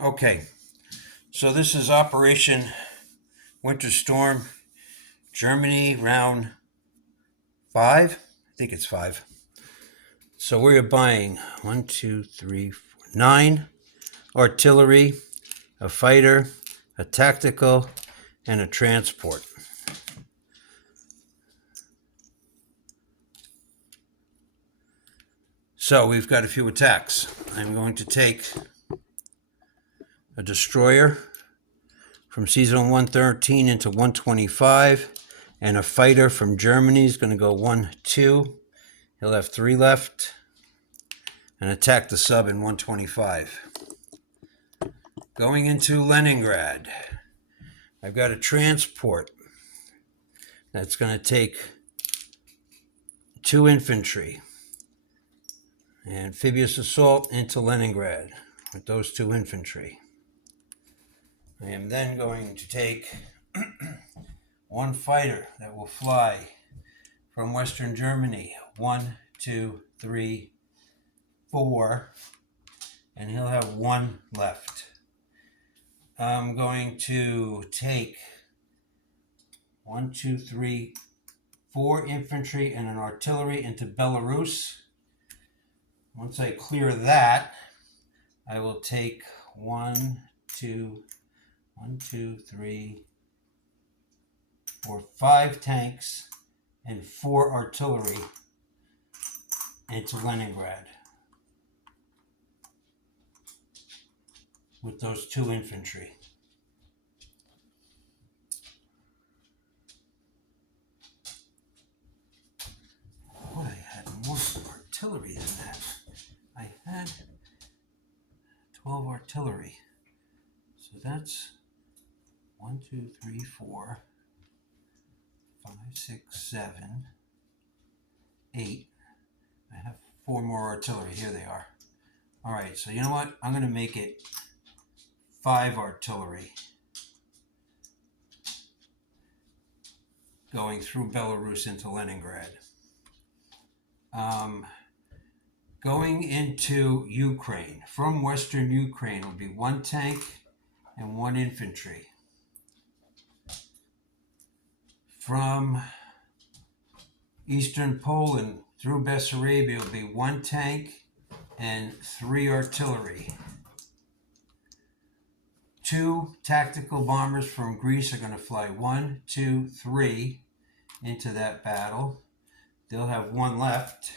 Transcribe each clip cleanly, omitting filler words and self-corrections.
Okay, so this is Operation Winter Storm, Germany, round 5. I think it's 5. So we're buying 1, 2, 3, 4, 9 artillery, a fighter, a tactical, and a transport. So we've got a few attacks. I'm going to take a destroyer from season 113 into 125, and a fighter from Germany is going to go 1, 2. He'll have 3 left, and attack the sub in 125. Going into Leningrad, I've got a transport that's going to take 2 infantry. Amphibious assault into Leningrad with those 2 infantry. I am then going to take 1 fighter that will fly from Western Germany. 1, 2, 3, 4, and he'll have 1 left. I'm going to take 1, 2, 3, 4 infantry and an artillery into Belarus. Once I clear that, I will take 1, 2, 3, 4, 5 tanks and 4 artillery into Leningrad with those 2 infantry. Boy, I had more artillery than that. I had 12 artillery. So that's 1, 2, 3, 4, 5, 6, 7, 8. I have 4 more artillery. Here they are. All right, so you know what? I'm going to make it 5 artillery going through Belarus into Leningrad. Going into Ukraine, from Western Ukraine, will be 1 tank and 1 infantry. From Eastern Poland through Bessarabia will be 1 tank and 3 artillery. 2 tactical bombers from Greece are going to fly 1, 2, 3 into that battle. They'll have 1 left.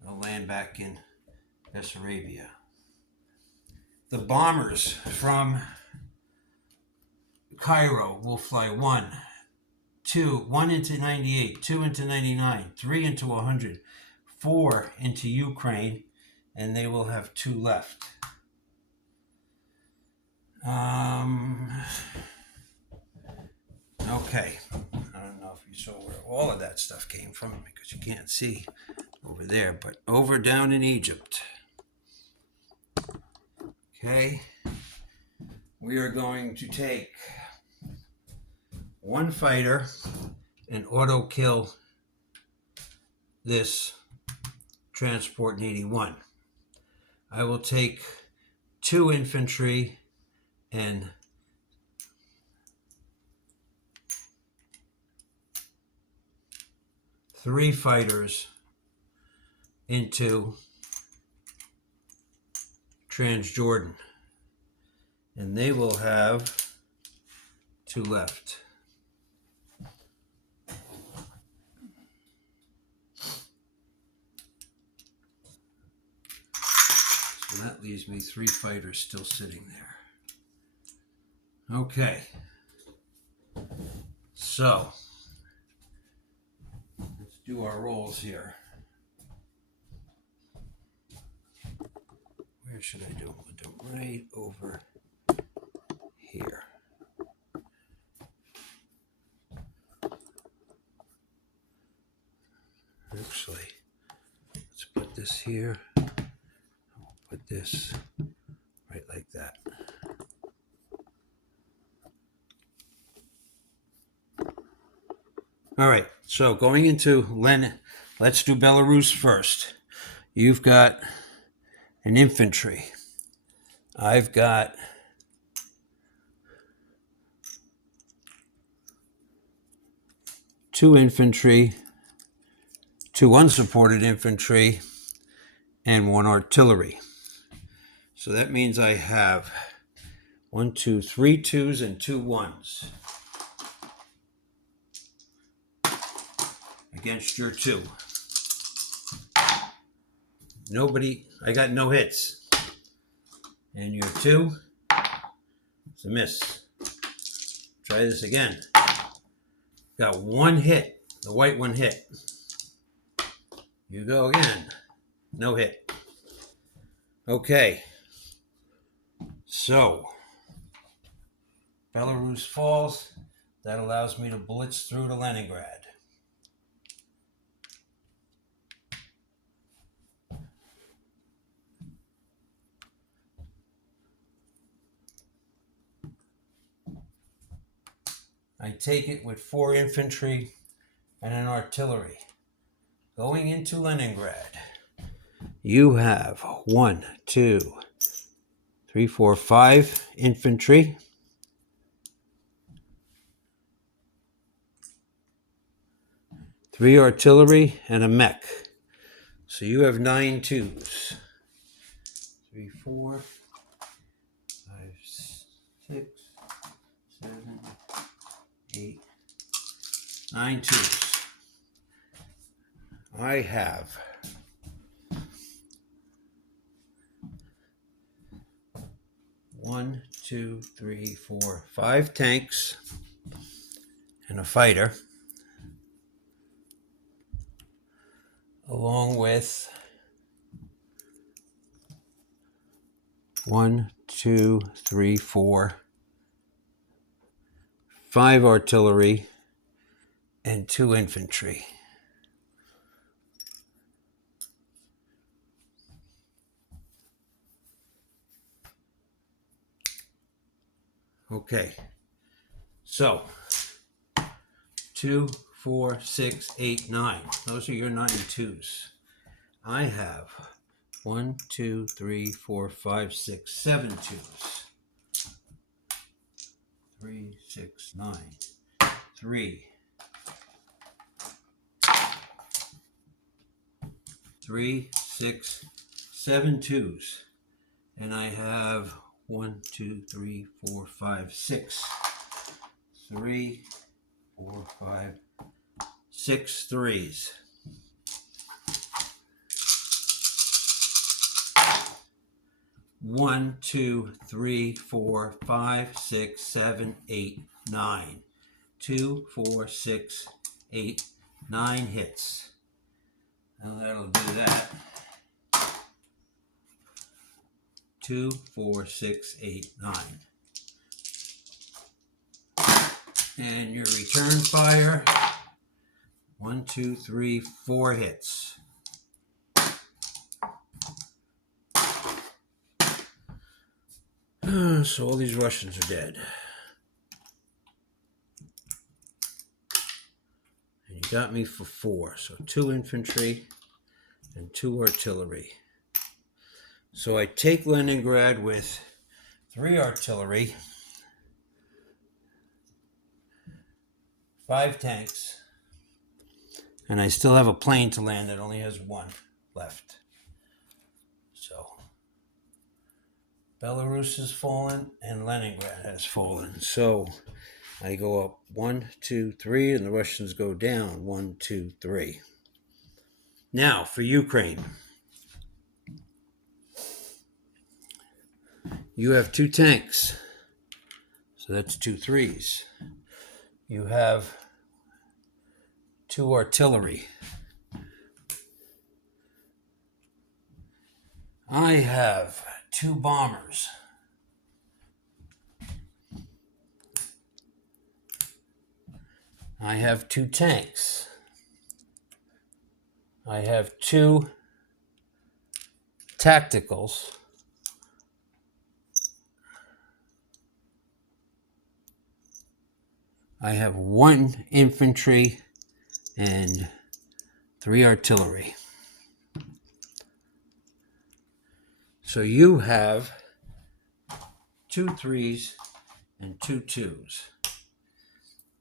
They'll land back in Bessarabia. The bombers from Cairo will fly 1 into 98, 2 into 99, 3 into 100, 4 into Ukraine, and they will have 2 left. Okay. I don't know if you saw where all of that stuff came from because you can't see over there, but over down in Egypt. Okay. We are going to take 1 fighter and auto kill this transport in 81. I will take 2 infantry and 3 fighters into Transjordan, and they will have 2 left. So that leaves me 3 fighters still sitting there. Okay. So let's do our rolls here. Where should I do? I'll do right over here. Actually, let's put this here. I'll put this right like that. All right, so going into let's do Belarus first. You've got an infantry. I've got two infantry, two unsupported infantry, and one artillery. So that means I have 1, 2, 3 twos and 2 ones against your 2. I got no hits. And your 2, it's a miss. Try this again. Got 1 hit. The white one hit. You go again. No hit. Okay. So, Belarus falls. That allows me to blitz through to Leningrad. I take it with 4 infantry and an artillery. Going into Leningrad, you have 1, 2, 3, 4, 5 infantry. 3 artillery and a mech. So you have 9 twos. 3, 4, 5, 6, 7, 8, 9 twos. I have 1, 2, 3, 4, 5 tanks and a fighter, along with 1, 2, 3, 4, 5 artillery and 2 infantry. Okay, so 2, 4, 6, 8, 9. Those are your 9 twos. I have 1, 2, 3, 4, 5, 6, 7 twos. 3, 6, 9. 3. 3, 6, 7 twos. And I have 1, 2, 3, 4, 5, 6. 3, 4, 5, 6 threes. One, 2, 3, 4, 5, 6, 7, 8, 9. 2, 4, 6, 8, 9 hits. And that'll do that. 2, 4, 6, 8, 9. And your return fire, 1, 2, 3, 4 hits. So all these Russians are dead. And you got me for 4. So 2 infantry and 2 artillery. So I take Leningrad with 3 artillery, 5 tanks, and I still have a plane to land that only has 1 left. So Belarus has fallen and Leningrad has fallen. So I go up 1, 2, 3, and the Russians go down 1, 2, 3. Now for Ukraine. You have 2 tanks. So that's 2 threes. You have 2 artillery. I have 2 bombers. I have 2 tanks. I have 2 tacticals. I have 1 infantry and 3 artillery. So you have 2 3s and 2 2s.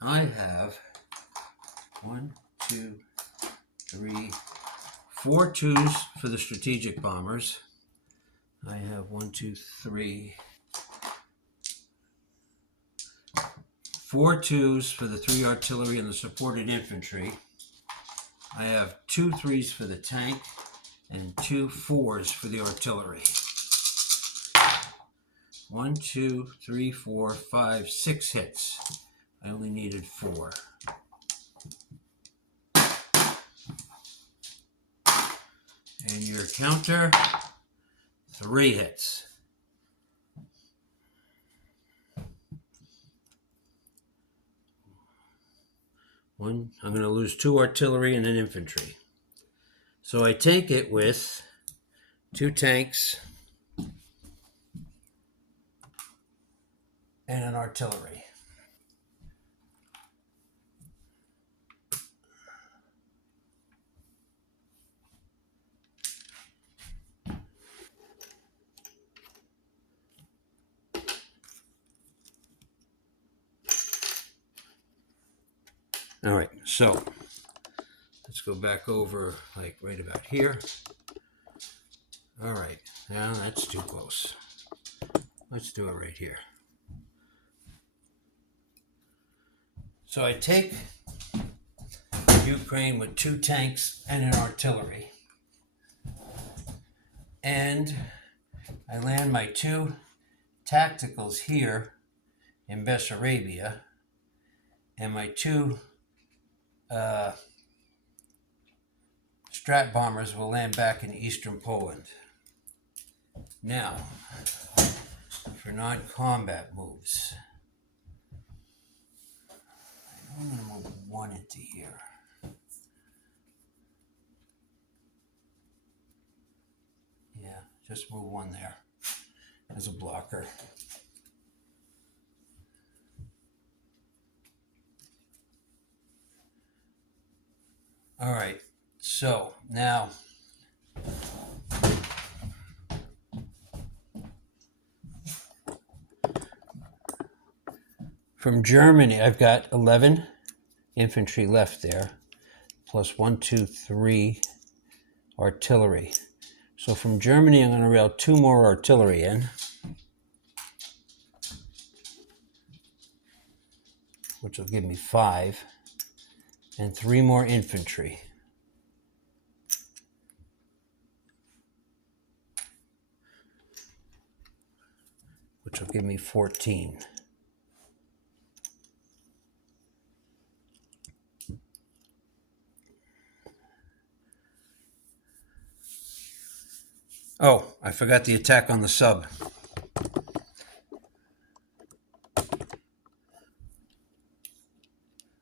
I have 1, 2, 3, 4 2s for the strategic bombers. I have 1, 2, 3, 4 2s for the 3 artillery and the supported infantry. I have 2 3s for the tank and 2 4s for the artillery. 1, 2, 3, 4, 5, 6 hits. I only needed 4. And your counter, 3 hits. I'm going to lose 2 artillery and an infantry. So I take it with 2 tanks and an artillery. All right, so let's go back over like right about here. All right, now that's too close. Let's do it right here. So I take Ukraine with 2 tanks and an artillery. And I land my 2 tacticals here in Bessarabia, and my 2 Strat bombers will land back in eastern Poland. Now, for non-combat moves, I'm going to move 1 into here. Yeah, just move 1 there as a blocker. All right, so now from Germany, I've got 11 infantry left there, plus 1, 2, 3 artillery. So from Germany, I'm going to rail 2 more artillery in, which will give me 5, and 3 more infantry. Which will give me 14. Oh, I forgot the attack on the sub.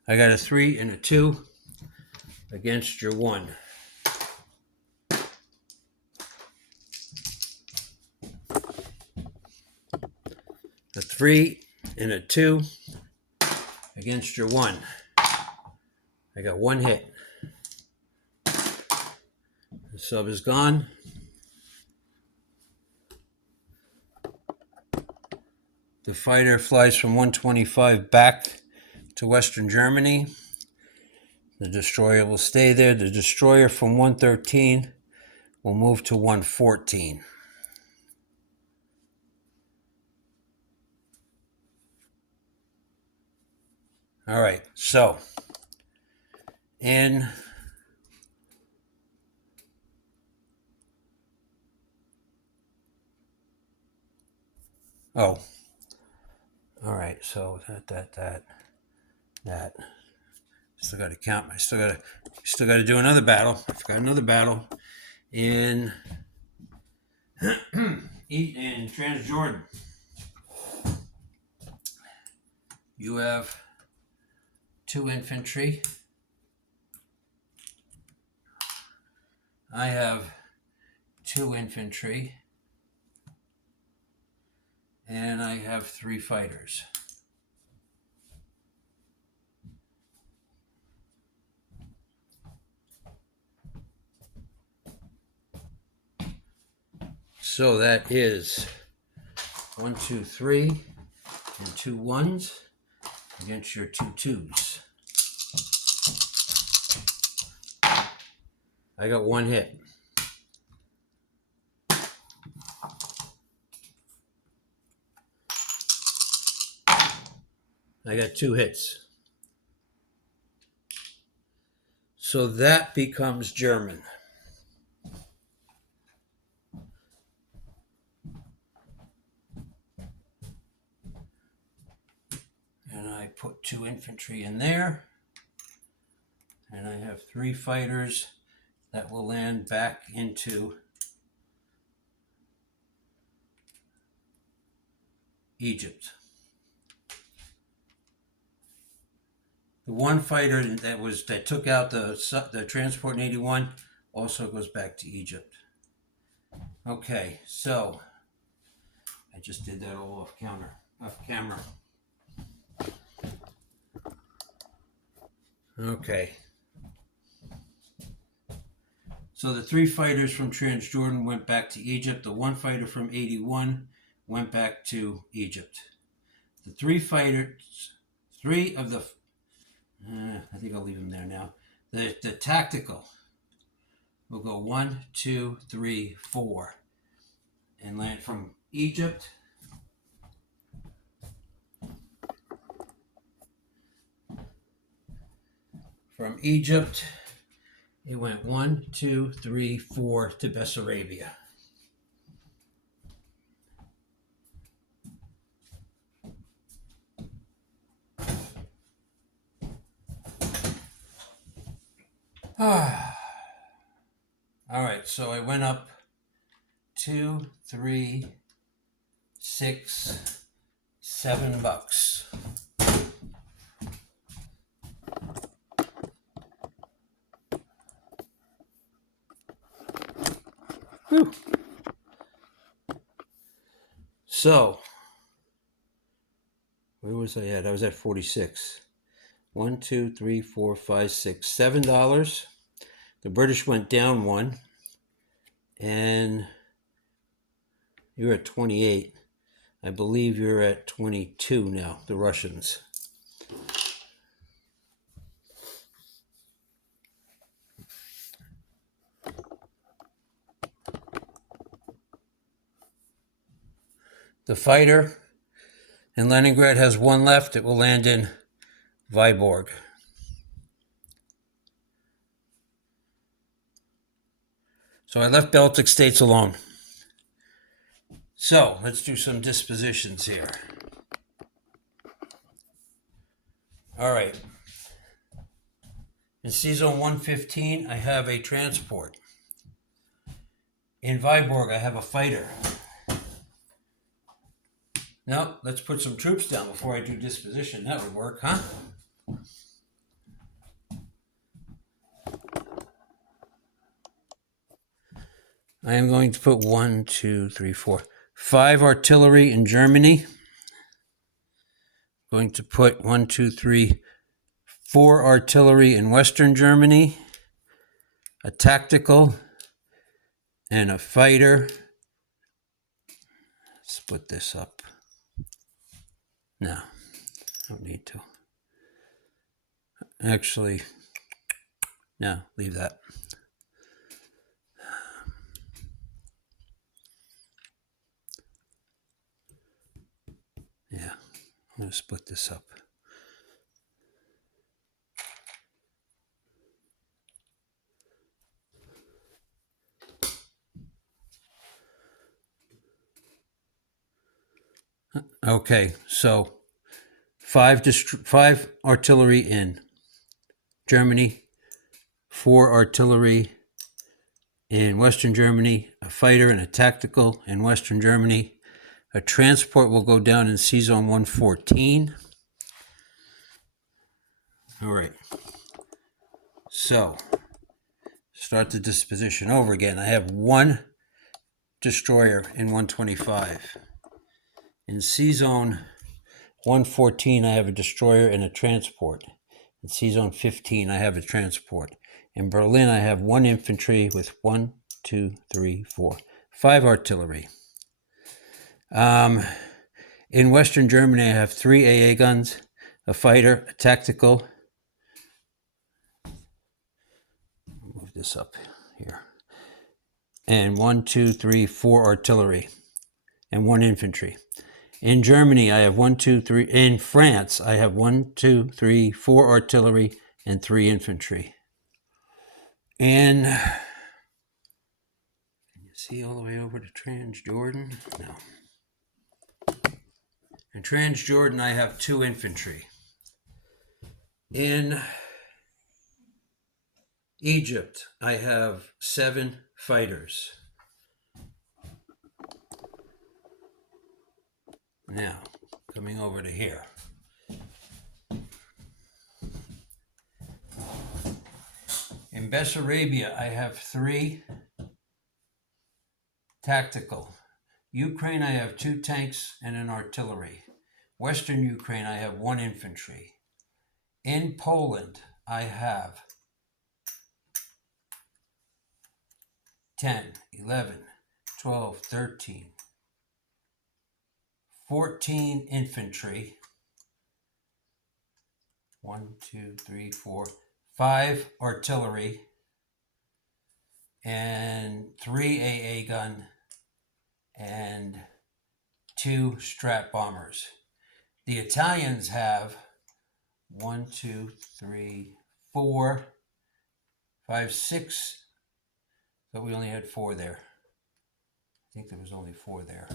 I got a 3 and a 2 against your 1. A 3 and a 2 against your 1. I got 1 hit. The sub is gone. The fighter flies from 125 back to Western Germany. The destroyer will stay there. The destroyer from 113 will move to 114. All right, so in all right, so that. Still got to count. I still got to do another battle. I forgot another battle in Transjordan. You have 2 infantry. I have 2 infantry. And I have 3 fighters. So that is 1, 2, 3, and 2 1s against your 2 2s. I got 1 hit. I got 2 hits. So that becomes German. And I put 2 infantry in there. And I have 3 fighters that will land back into Egypt. The 1 fighter that took out the transport in 81 also goes back to Egypt. Okay, so I just did that all off camera. Okay. So the 3 fighters from Transjordan went back to Egypt. The 1 fighter from 81 went back to Egypt. The 3 fighters, 3 of the, I think I'll leave them there now. The tactical will go 1, 2, 3, 4 and land from Egypt. From Egypt, it went 1, 2, 3, 4 to Bessarabia. All right, so I went up 2, 3, 6, $7. Whew. So, where was I at? I was at 46. 1, 2, 3, 4, 5, 6, $7. The British went down 1, and you're at 28. I believe you're at 22 now, the Russians. The fighter in Leningrad has 1 left. It will land in Vyborg. So I left Baltic states alone. So let's do some dispositions here. All right. In C-Zone 115, I have a transport. In Vyborg, I have a fighter. Now, let's put some troops down before I do disposition. That would work, huh? I am going to put 1, 2, 3, 4, 5 artillery in Germany. Going to put 1, 2, 3, 4 artillery in Western Germany, a tactical, and a fighter. Split this up. No, don't need to. Actually, no, leave that. Yeah, I'm going to split this up. Okay, so 5 artillery in Germany, 4 artillery in Western Germany, a fighter and a tactical in Western Germany. A transport will go down in C-Zone 114. All right. So, start the disposition over again. I have 1 destroyer in 125. In C-Zone 114, I have a destroyer and a transport. In C-Zone 15, I have a transport. In Berlin, I have 1 infantry with 1, 2, 3, 4, 5 artillery. In Western Germany, I have 3 AA guns, a fighter, a tactical. Move this up here. And 1, 2, 3, 4 artillery and 1 infantry. In Germany, I have 1, 2, 3. In France, I have 1, 2, 3, 4 artillery and 3 infantry. And can you see all the way over to Transjordan? No. In Transjordan, I have 2 infantry. In Egypt, I have 7 fighters. Now, coming over to here. In Bessarabia, I have 3 tactical. Ukraine, I have 2 tanks and an artillery. Western Ukraine, I have 1 infantry. In Poland, I have 10, 11, 12, 13, 14 infantry. 1, 2, 3, 4, 5 artillery, and 3 AA gun, and 2 Strat bombers. The Italians have 1, 2, 3, 4, 5, 6. But we only had 4 there. I think there was only 4 there.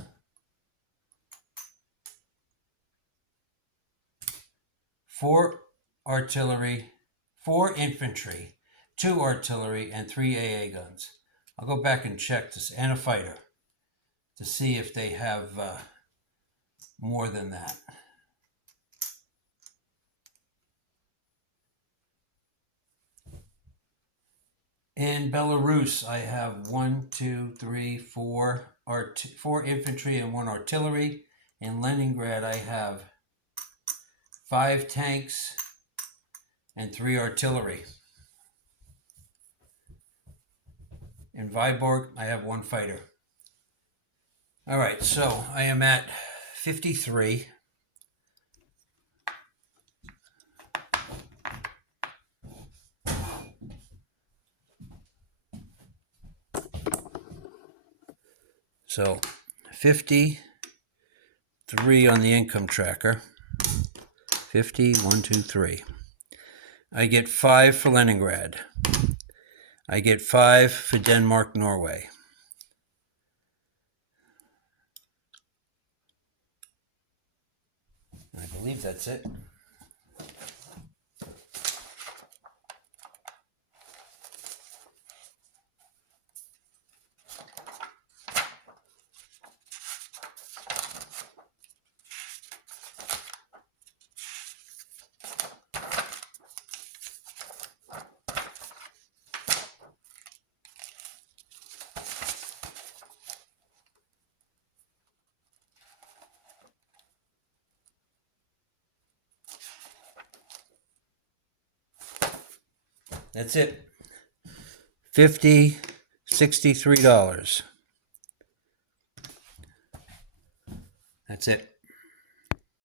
4 artillery, 4 infantry, 2 artillery, and 3 AA guns. I'll go back and check this, and a fighter, to see if they have more than that. In Belarus, I have 1, 2, 3, 4 infantry and 1 artillery. In Leningrad, I have 5 tanks and 3 artillery. In Vyborg, I have 1 fighter. All right, so I am at 53. So 53 on the income tracker. 50, 1, 2, 3. I get 5 for Leningrad. I get 5 for Denmark, Norway. I believe that's it. That's it. $63. That's it.